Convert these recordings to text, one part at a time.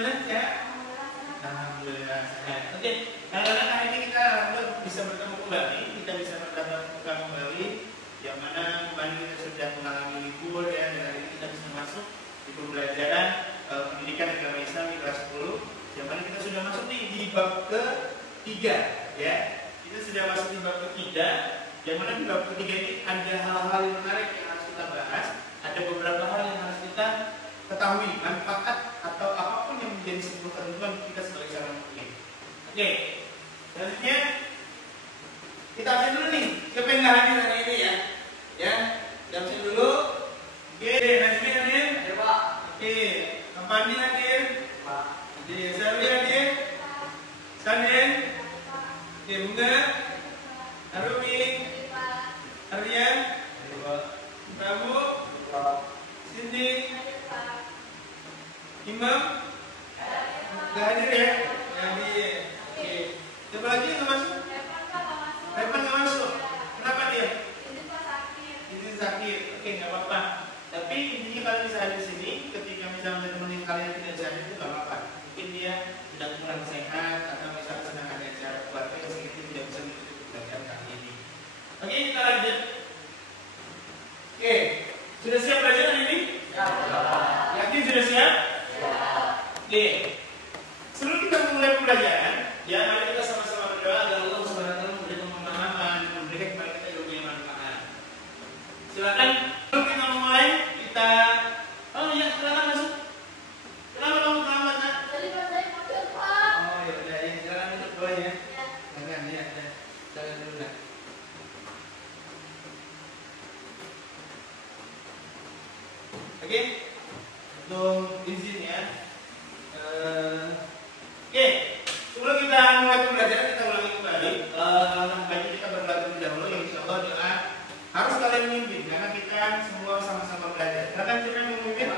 gimana ya? Alhamdulillah sehat. Oke, anak-anak hari ini kita bisa bertemu kembali, kita bisa bertemu kembali. Yang mana kemarin kita sudah mengalami libur ya, dan hari ini kita bisa masuk di pembelajaran pendidikan agama Islam di kelas 10. Yang mana kita sudah masuk di bab ketiga ya. Kita sudah masuk di bab ketiga. Yang mana di bab ketiga ini ada hal-hal yang menarik yang harus kita bahas. Ada beberapa hal yang harus kita ketahui, manfaat atau apapun yang menjadi sebuah ketentuan kita sebagai seorang muslim. Oke, selanjutnya kita absen dulu nih. Siapa yang nggak hadir hari ini ya? Ya, absen dulu. Oke, Nazmi hadir? Ya Pak. Oke, Kampani hadir? Pak. Oke, Sarwi hadir? Sanin? Oke, Bunga? Arumi? Aryan? Prabu? Cindy? Imam? Gak hadir ya? Gak hadir. Oke. Siapa lagi yang gak masuk? Repan gak masuk. Kenapa dia? Izin sakit. Oke, gak apa-apa. Tapi intinya kalian bisa hadir di sini. Ketika misalnya teman kalian tidak bisa hadir itu gak apa-apa. Mungkin dia sedang kurang sehat atau misalnya sedang ada acara keluarga yang sedikit tidak bisa mengikuti pelajaran kali ini. Oke, kita lanjut. Oke, sudah siap belajar hari ini? Ya. Yakin sudah siap? Oke, sebelum kita memulai pembelajaran, ya mari kita sama-sama berdoa agar Allah SWT memberikan pemahaman, memberikan kepada kita ilmu yang manfaat. Silakan, sebelum kita memulai, kita silakan masuk. Kenapa kamu terlambat, Nak? Jadi pas saya masuk, Pak. Oh ya udah ya, silakan duduk bawah ya. Jangan ya, jangan dulu Nak. Oke, untuk izin ya. Oke, sebelum kita mulai pembelajaran kita ulangi kembali. Baiknya kita berdoa terlebih dahulu. Yang insya Allah doa harus kalian memimpin karena kita semua sama-sama belajar. Silakan siapa yang mau memimpin?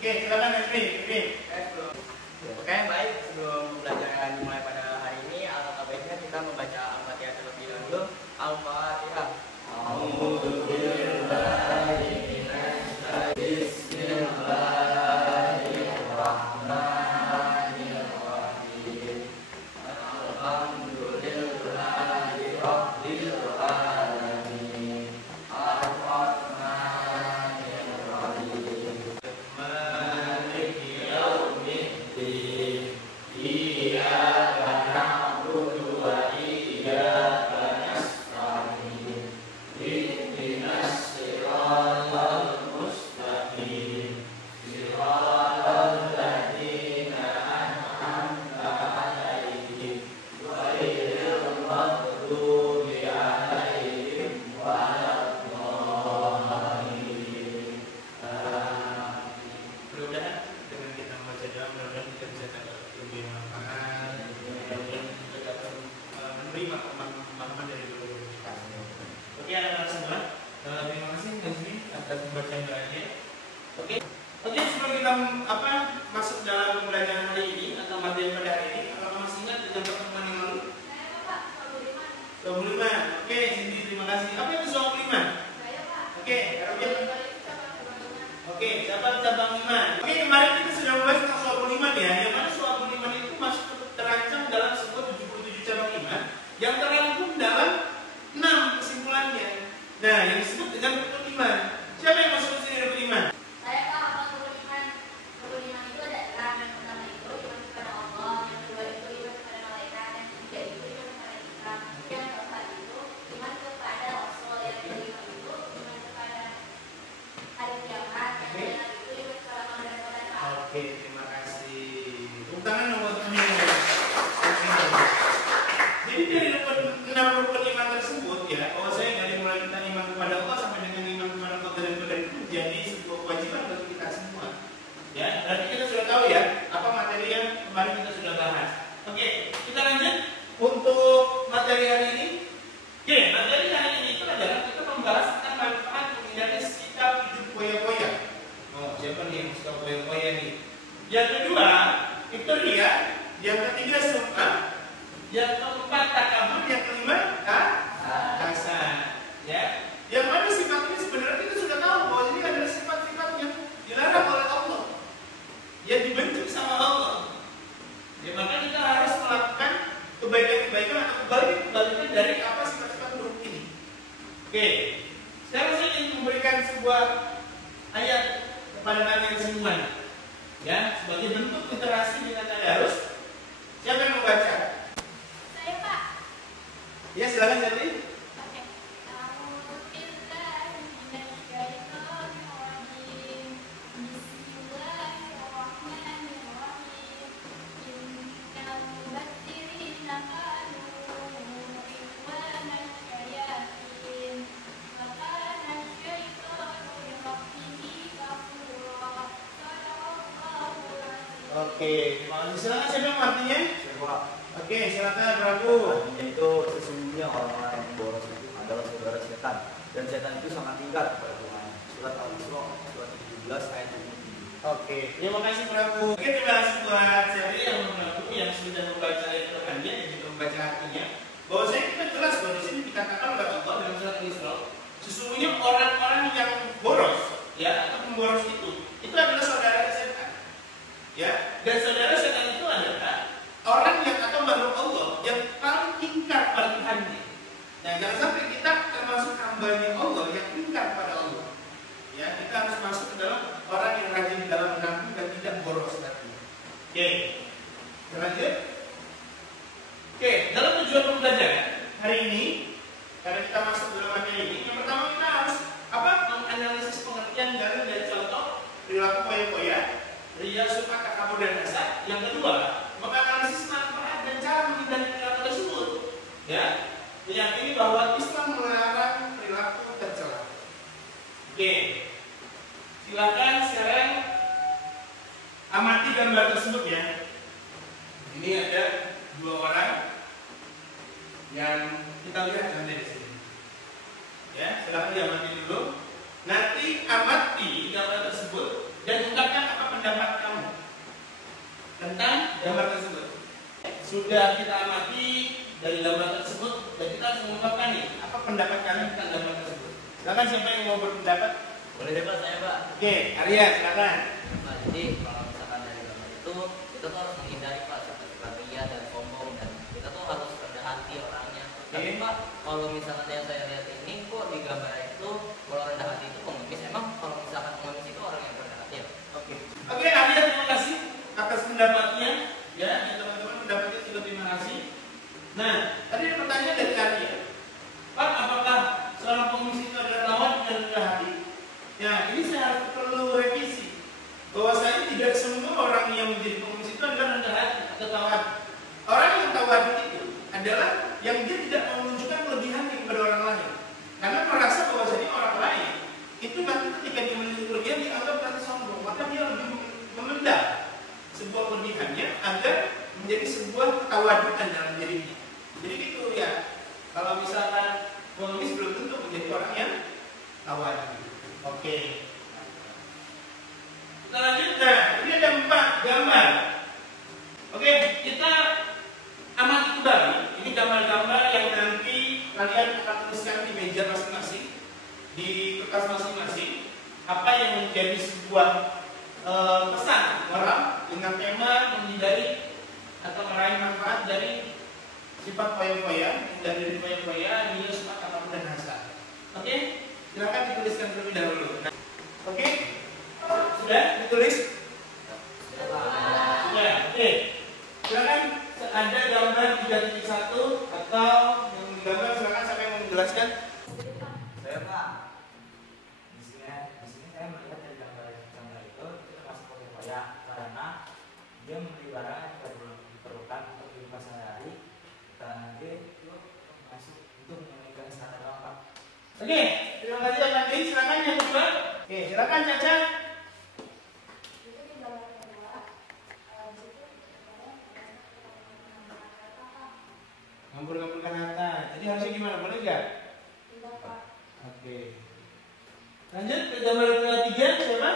Oke, silakan Esri. Oke, baik. Sebelum pembelajaran dimulai pada hari ini, alangkah baiknya kita membaca Al-Fatihah terlebih dahulu. Al-Fatihah. Masuk dalam pembelajaran hari ini atau materi pada hari ini, apakah masih ingat dengan pertemuan yang lalu? Saya Pak, 25. Oke, Cindy, terima kasih. Apa itu 25? Saya Pak. Oke, oke, cabang 5. Oke, kemarin kita sudah membahas tentang soal 25 ya. Yang mana soal 25 itu masuk terancam dalam sebuah 77 cabang iman yang terangkum dalam 6 kesimpulannya. Nah, yang disebut dengan rukun iman. Siapa yang masuk ke sini rukun iman? Saya Pak, apa rukun iman? Rukun iman itu adalah yang pertama itu iman kepada Allah, yang kedua itu iman kepada malaikat, yang ketiga itu iman kepada Islam, yang keempat itu iman kepada Rasul, yang kelima itu iman kepada hari kiamat, yang keenam itu iman kepada malam dan malam. Oke, terima kasih. Tepuk tangan nomor 7. Jadi dari enam rukun iman tersebut ya, saya dari mulai kita iman kepada Allah sampai dengan iman kepada qadar dan qadar itu jadi sebuah kewajiban bagi kita semua. Ya, berarti kita sudah tahu ya apa materi yang kemarin kita sudah bahas. Oke, kita lanjut untuk materi hari ini. Oke, materi hari ini itu adalah kita membahas tentang manfaat menghindari sikap hidup koya-koya. Oh, siapa nih yang suka koya-koya nih? Yang kedua, itu dia. Yang ketiga, sum'ah. Yang keempat, takabur. Yang kelima, kasar. Ya, yang mana sifat ini sebenarnya kita sudah tahu bahwa ini adalah sifat-sifat yang dilarang oleh Allah, yang dibenci sama Allah. semuanya. Ya, sebagai bentuk literasi dengan tadarus. Siapa yang membaca? Saya, Pak. Ya, silakan jadi. Oke. A'udzubillahiminasyaitonirrajim. Bismillahirrahmanirrahim. Innal mubassirina kanu ikhwana syayatin. Wa kana syaitanu lirabbihi kafura. Shadaqallahul azim. Oke, terima kasih. Silakan siapa yang artinya? Sebuah Oke, silakan Prabu. itu sesungguhnya orang-orang yang boros itu adalah saudara setan, dan setan itu sangat tingkat pada Tuhan. Surat Al-Isra surat 17 ayat 27. Oke, terima kasih Prabu. Oke, terima kasih buat Seri yang mengaku yang sudah membaca ayat Qurannya dan juga membaca artinya. Bahwa saya kita jelas bahwa di sini dikatakan oleh Allah dalam surat Al-Isra, sesungguhnya orang-orang yang boros, ya, atau pemboros itu adalah saudara setan. Ya, dan saudara setan itu adalah orang yang atau makhluk Allah yang paling ingkar pada Tuhannya. Nah, jangan sampai kita termasuk hambanya Allah yang ingkar pada Allah. Ya, kita harus masuk ke dalam orang yang rajin dalam menabung dan tidak boros tadi. Oke, lanjut. Oke, dalam tujuan pembelajaran hari ini, karena kita masuk dalam materi ini, yang pertama kita harus menganalisis pengertian dari contoh perilaku poya-poya, ria, suka, takabur, dan hasad. Yang kedua, menganalisis manfaat dan cara menghindari perilaku tersebut. Ya, meyakini bahwa Islam melarang perilaku tercela. Oke, silakan sekarang amati gambar tersebut ya. Ini ada dua orang yang kita lihat nanti di sini. Ya, silakan diamati dulu. Nanti amati gambar tersebut dan ungkapkan apa pendapat kamu tentang gambar tersebut. Sudah kita amati dari gambar tersebut dan kita harus mengungkapkan nih apa pendapat kalian tentang gambar tersebut. Silakan siapa yang mau berpendapat? Boleh deh Pak, saya Pak. Oke, Arya silakan. Nah, jadi kalau misalkan dari gambar itu, kita tuh harus menghindari Pak seperti ria dan sombong, dan kita tuh harus rendah hati orangnya. Tapi Pak, kalau misalkan yang saya lihat ini kok di gambar itu, kalau rendah hati itu pengemis, emang kalau misalkan pengemis itu orang yang rendah hati ya? Oke, Arya terima kasih atas pendapatnya. Ya, teman-teman pendapatnya juga terima kasih. Nah, tadi ada pertanyaan dari Arya. Pak, apakah seorang pengemis itu adalah lawan dan rendah hati? Ya, ini saya perlu revisi. Bahwasanya tidak semua orang yang menjadi pengemis itu adalah rendah hati atau tawadu. Orang yang tawadu itu adalah yang dia tidak menunjukkan kelebihannya kepada orang lain, karena merasa bahwasanya orang lain itu nanti ketika dia menunjukkan kelebihan dianggap nanti sombong, maka dia lebih memendam sebuah kelebihannya agar menjadi sebuah ketawaduan dalam dirinya. Jadi gitu ya. Kalau misalkan pengemis belum tentu menjadi orang yang tawadu. Oke. Kita lanjut. Nah, ini ada 4 gambar. Oke, kita amati kembali. Ini gambar-gambar yang nanti kalian akan tuliskan di meja masing-masing, di kertas masing-masing. Apa yang menjadi sebuah pesan moral dengan tema menghindari atau meraih manfaat dari sifat poya-poya, dari poya-poya, dia sifat takabur dan hasad. Oke, silakan dituliskan terlebih dahulu. Oke, sudah ditulis? Sudah. Oke, silakan ada gambar 3.1 atau yang gambar silakan siapa yang mau menjelaskan? Saya Pak. Di sini saya melihat dari gambar itu termasuk poya-poya karena dia membeli barang yang diperlukan untuk kehidupan sehari-hari, dan dia itu masuk untuk memegang standar Pak. Oke, terima kasih Nanti. Silakan yang kedua. Oke, silakan Caca. Ngampur-ngampurkan harta. Jadi harusnya gimana? Boleh nggak? Oke. Lanjut ke gambar ketiga, siapa?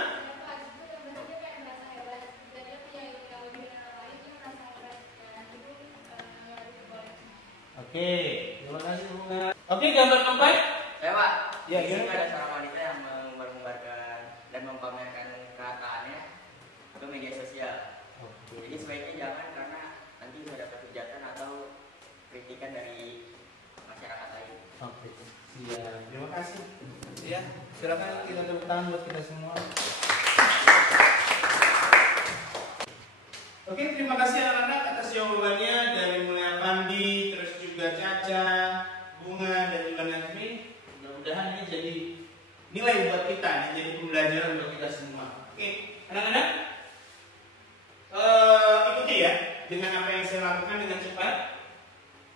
Oke, terima kasih Bunga. Oke, gambar keempat. Saya Pak, Ya, di sini gimana? ada seorang wanita yang mengumbar-umbarkan dan memamerkan kekayaaannya ke media sosial. Oke. Jadi sebaiknya jangan, karena nanti bisa dapat hujatan atau kritikan dari masyarakat lain. Oke. Siap. Terima kasih. Ya, silakan kita tepuk tangan buat kita semua.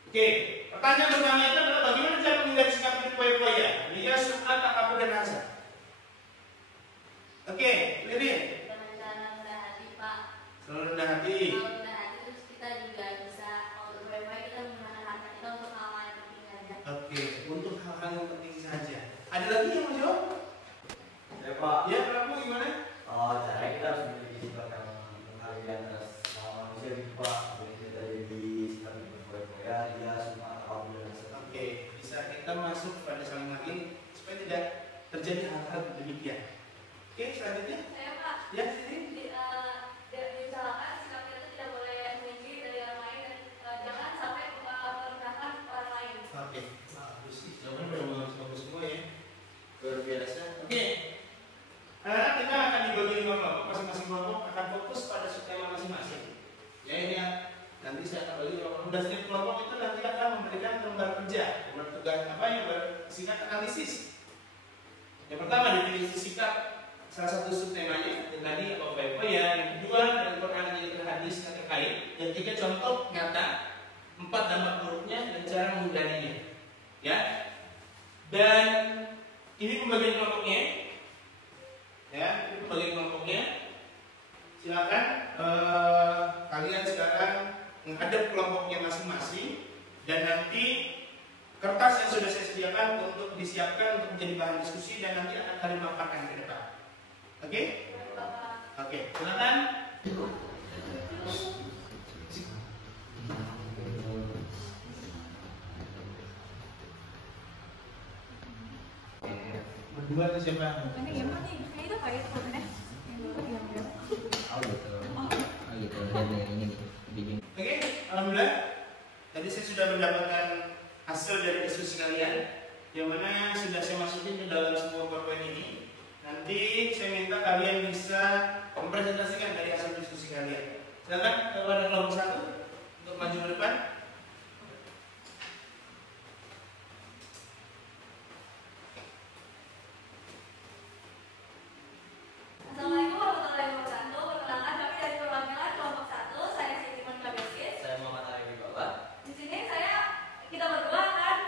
Oke, pertanyaan pertama itu adalah bagaimana cara menghindari sikap berfoya-foya? Dia suka tak kabur dan hasad. Oke, Lirin. Dengan cara rendah hati, Pak. Selalu rendah hati. Kalau rendah hati terus kita juga bisa untuk berbaik kita menggunakan harta kita untuk hal-hal yang penting saja. Oke, untuk hal-hal yang penting saja. Ada lagi yang mau jawab? Ya Pak. Ya, Prabu gimana? Caranya kita harus memiliki sifat yang menghargai atas manusia gitu Pak. Jadi kita jadi sikap berfoya-foya, dia semua kabur dan hasad. Oke, bisa kita masuk pada saling lagi supaya tidak terjadi hal-hal demikian. Oke, selanjutnya. Saya, Pak. Ya, sini. Diusahakan sikap kita itu tidak boleh meninggi dari orang lain dan jangan sampai merendahkan orang lain. Oke, bagus sih. Jawabannya udah bagus semua ya. Luar biasa. Oke. Kita akan dibagi 5 kelompok. Masing-masing kelompok akan fokus pada tema masing-masing. Ya ini ya. Nanti saya akan bagi kelompok. Dan setiap kelompok itu nanti akan memberikan lembar kerja, lembar tugas apa yang bersifat analisis. Yang pertama definisi sikap, salah satu subtemanya yang tadi apa ya. Yang kedua dari Quran dan hadis yang terkait. Yang ketiga contoh nyata. 4 dampak buruknya dan cara menghindarinya. Ya. Dan ini pembagian kelompoknya. Ya, ini pembagian kelompoknya. Silakan kalian sekarang menghadap kelompoknya masing-masing dan nanti kertas yang sudah saya sediakan untuk disiapkan untuk menjadi bahan diskusi dan nanti akan kalian paparkan ke depan. Oke? Oke, silakan. Berdua itu siapa? Ini gimana nih? Kayak itu kayak sebenarnya. Yang dulu yang biasa. Oh gitu. Oh gitu. Dan yang ini bikin. Oke, alhamdulillah. Tadi saya sudah mendapatkan hasil dari diskusi kalian, yang mana sudah saya masukin ke dalam sebuah PowerPoint ini. Nanti saya minta kalian bisa mempresentasikan dari hasil diskusi kalian. Silakan kepada kelompok 1 untuk maju ke depan. Assalamualaikum warahmatullahi wabarakatuh. Perkenalkan kami dari perwakilan kelompok 1. Saya Siti Monica Beskis. Saya Muhammad Arif Bapak. Di sini kita berdua akan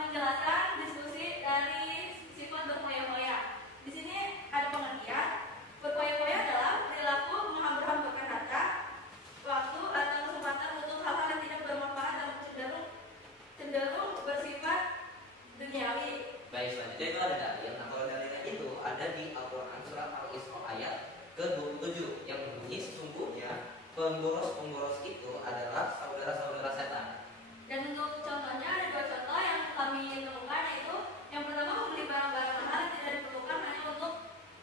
menjelaskan diskusi dari sifat berfoya-foya. Di sini ada pengertian. Berfoya-foya adalah perilaku menghambur-hamburkan harta, waktu atau kesempatan untuk hal-hal yang tidak bermanfaat dan cenderung bersifat duniawi. Baik, selanjutnya itu ada dalil. Nah, kalau dalilnya itu ada di Al-Quran surat Al-Isra ayat ke-27 yang berbunyi sesungguhnya pemboros-pemboros itu adalah saudara-saudara setan. Dan untuk contohnya ada 2 contoh yang kami temukan, yaitu yang pertama membeli barang-barang mahal yang tidak diperlukan hanya untuk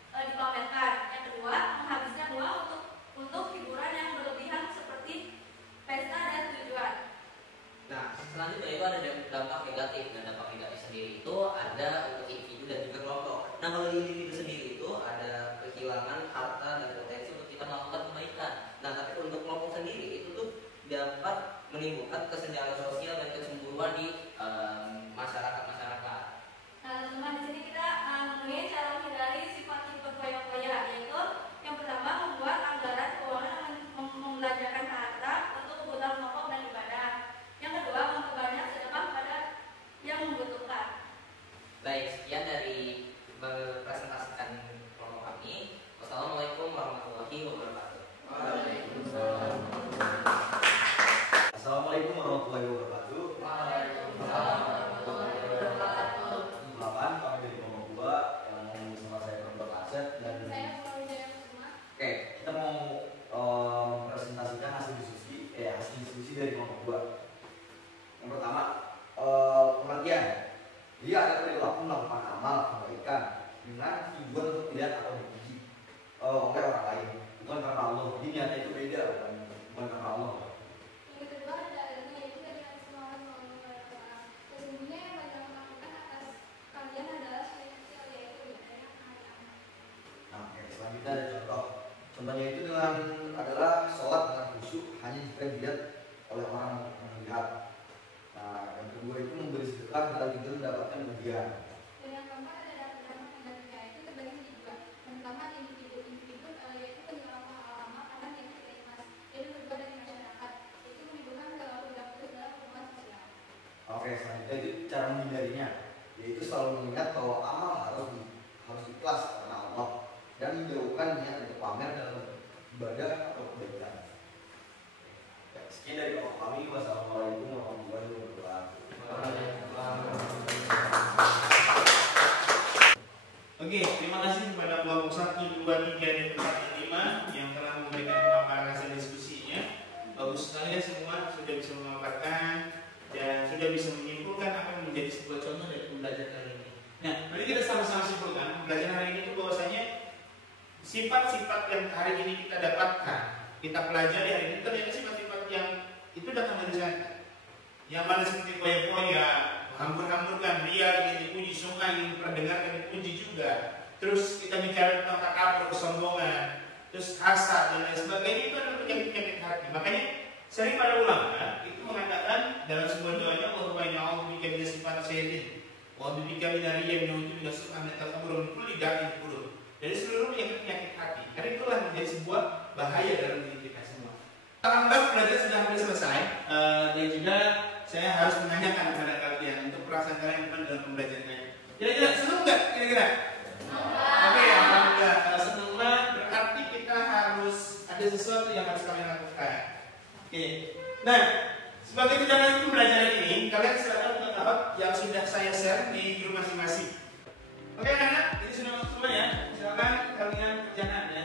dipamerkan. Yang kedua menghabiskan uang untuk hiburan yang berlebihan seperti pesta dan tujuan. Nah, selanjutnya itu ada dampak negatif. Dan dampak negatif sendiri itu ada untuk individu dan juga kelompok. Nah, kalau di individu sendiri itu ada kehilangan harta dan potensi untuk kita melakukan kebaikan. Nah, tapi untuk kelompok sendiri itu tuh dapat menimbulkan kesenjangan sosial dan kecemburuan di masyarakat. Nah, teman-teman, di sini kita menemui cara menghindari sifat berfoya-foya, yaitu yang pertama membuat anggaran keuangan yang membelanjakan harta untuk kebutuhan pokok dan ibadah. Yang kedua memperbanyak sedekah pada yang membutuhkan. Baik, sekian dari mempresentasikan kelompok kami. Wassalamualaikum warahmatullahi wabarakatuh. Waalaikumsalam. Assalamualaikum warahmatullahi wabarakatuh. Selamat, kami dari kelompok 2 yang mau bersama saya kelompok Aset dan oke, kita mau mempresentasikan hasil diskusi dari kelompok 2. Yang pertama, pengertian. Jadi ada perilaku melakukan amal kebaikan dengan tujuan untuk dilihat atau dipuji oleh orang lain, bukan karena Allah. Jadi niatnya itu beda, bukan karena Allah. Yang kedua ada yaitu dari hadis Muhammad SAW. Sesungguhnya yang banyak melakukan atas kalian adalah syirik kecil, yaitu beribadah hari amal. Nah, oke, selanjutnya ada contoh. Contohnya itu adalah sholat dengan khusyuk hanya jika dilihat oleh orang yang melihat. Nah, yang kedua itu memberi sedekah dalam itu mendapatkan bagian. Dan yang keempat ada dampak negatifnya, itu terbagi menjadi 2. Yang pertama individu yaitu penjualan pahala karena yang tidak ikhlas, yaitu berbuat dari masyarakat, yaitu menimbulkan perilaku tidak baik dalam hubungan sosial. Oke, selanjutnya itu cara menghindarinya, yaitu selalu mengingat bahwa amal harus ikhlas karena Allah dan menjauhkan niat untuk pamer dalam ibadah atau kebaikan. Ya, sekian dari bapak kami. Wassalamualaikum warahmatullahi wabarakatuh. Oke, terima kasih kepada kelompok 1, 2, 3, dan 4, dan 5 yang telah memberikan pemaparan hasil diskusinya. Bagus sekali ya, semua sudah bisa memaparkan dan sudah bisa menyimpulkan apa yang menjadi sebuah contoh dari pembelajaran hari ini. Nah, mari kita sama-sama simpulkan pembelajaran hari ini itu bahwasanya sifat-sifat yang hari ini kita dapatkan, kita pelajari hari ini ternyata sifat-sifat yang itu datang dari sana. Yang mana seperti foya-foya, hambur-hamburkan, dia ingin dipuji, sungkan ingin diperdengarkan, dipuji juga. Terus kita bicara tentang takabur, kesombongan, terus hasad dan lain sebagainya, itu adalah penyakit-penyakit hati. Makanya sering para ulama itu mengatakan dalam sebuah doanya, Allahumma inna a'udzubika min sifat sayyidin wa a'udzubika min ar-riya min wujud min as-sum'ah min takabur min kulli da'in qulub. Dari seluruh penyakit-penyakit hati. Karena itulah menjadi sebuah bahaya dalam diri kita semua. Alhamdulillah pelajaran sudah hampir selesai, dan juga saya harus menanyakan kepada kalian untuk perasaan kalian dalam pembelajaran ini. Kira-kira senang nggak? Kira-kira? Oke, alhamdulillah. Kalau senang berarti kita harus ada sesuatu yang harus kalian lakukan. Oke. Nah, sebagai tindakan pembelajaran ini, kalian silakan menjawab yang sudah saya share di grup masing-masing. Oke, anak-anak, ini sudah masuk semua ya. Silakan kalian kerjakan ya.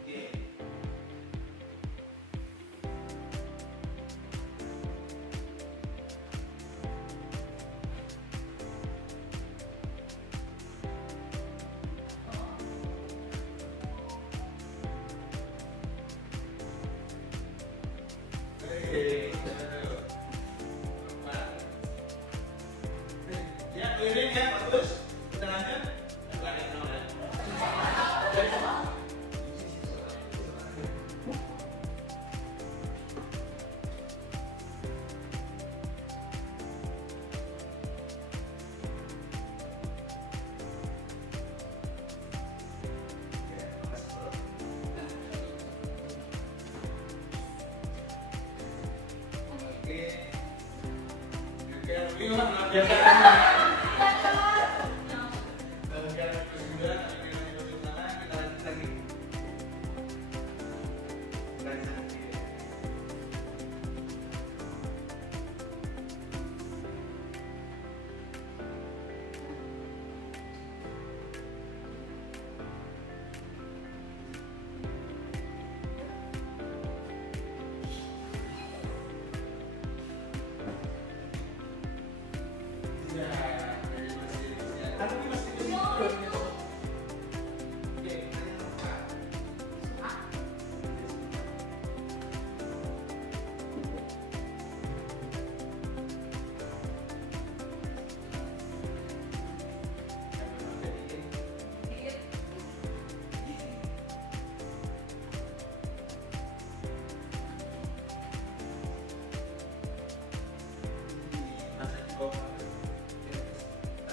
Oke. Ya, keliling ya, bagus. Kita lanjut.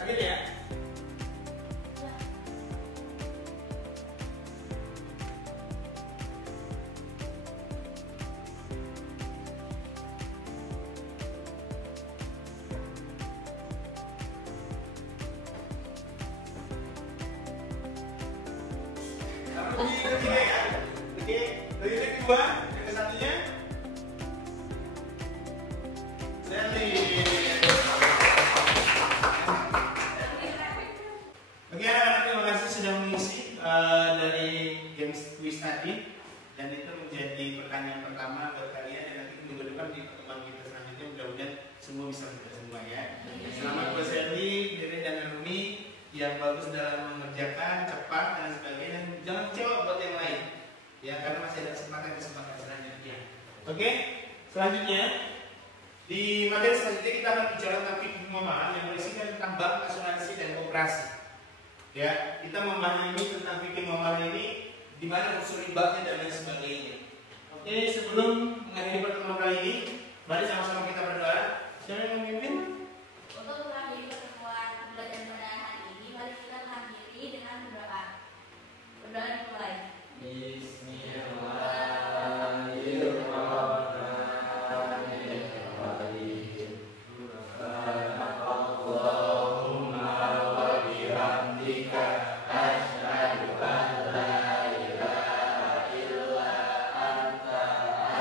Terakhir ya. Ketiga ya. Oke, dari yang kedua, yang ke satunya. Oke anak-anak, terima kasih sudah mengisi dari games quiz tadi, dan itu menjadi pertanyaan pertama buat kalian, dan nanti minggu depan di pertemuan kita selanjutnya mudah-mudahan semua bisa mudah semua ya. Selamat buat Sandy, Dede dan Rumi yang bagus dalam mengerjakan cepat dan sebagainya, dan jangan kecewa buat yang lain ya, karena masih ada kesempatan selanjutnya. Oke, selanjutnya di materi selanjutnya kita akan bicara tentang fikih muamalah yang berisikan tentang bank, asuransi dan koperasi. Ya, kita memahami tentang fikih muamalah ini, di mana unsur ribanya dan lain sebagainya. Oke, sebelum mengakhiri pertemuan kali ini, mari sama-sama kita berdoa. Siapa yang memimpin? Untuk mengakhiri pertemuan pembelajaran pada hari ini, mari kita mengakhiri dengan berdoa. Berdoa dimulai. Bismillahirrahmanirrahim. bihamdika asyhadu an la ilaha illa anta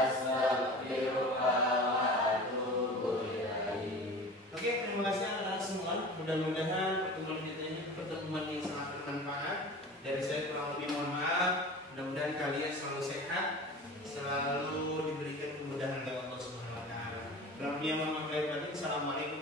astaghfiruka wa atubu ilaik. Oke, terima kasih anak-anak semua. Mudah-mudahan pertemuan kita ini pertemuan yang sangat bermanfaat. Dari saya kurang lebih mohon maaf. Mudah-mudahan kalian selalu sehat, selalu diberikan kemudahan oleh Allah Subhanahu wa taala. Assalamualaikum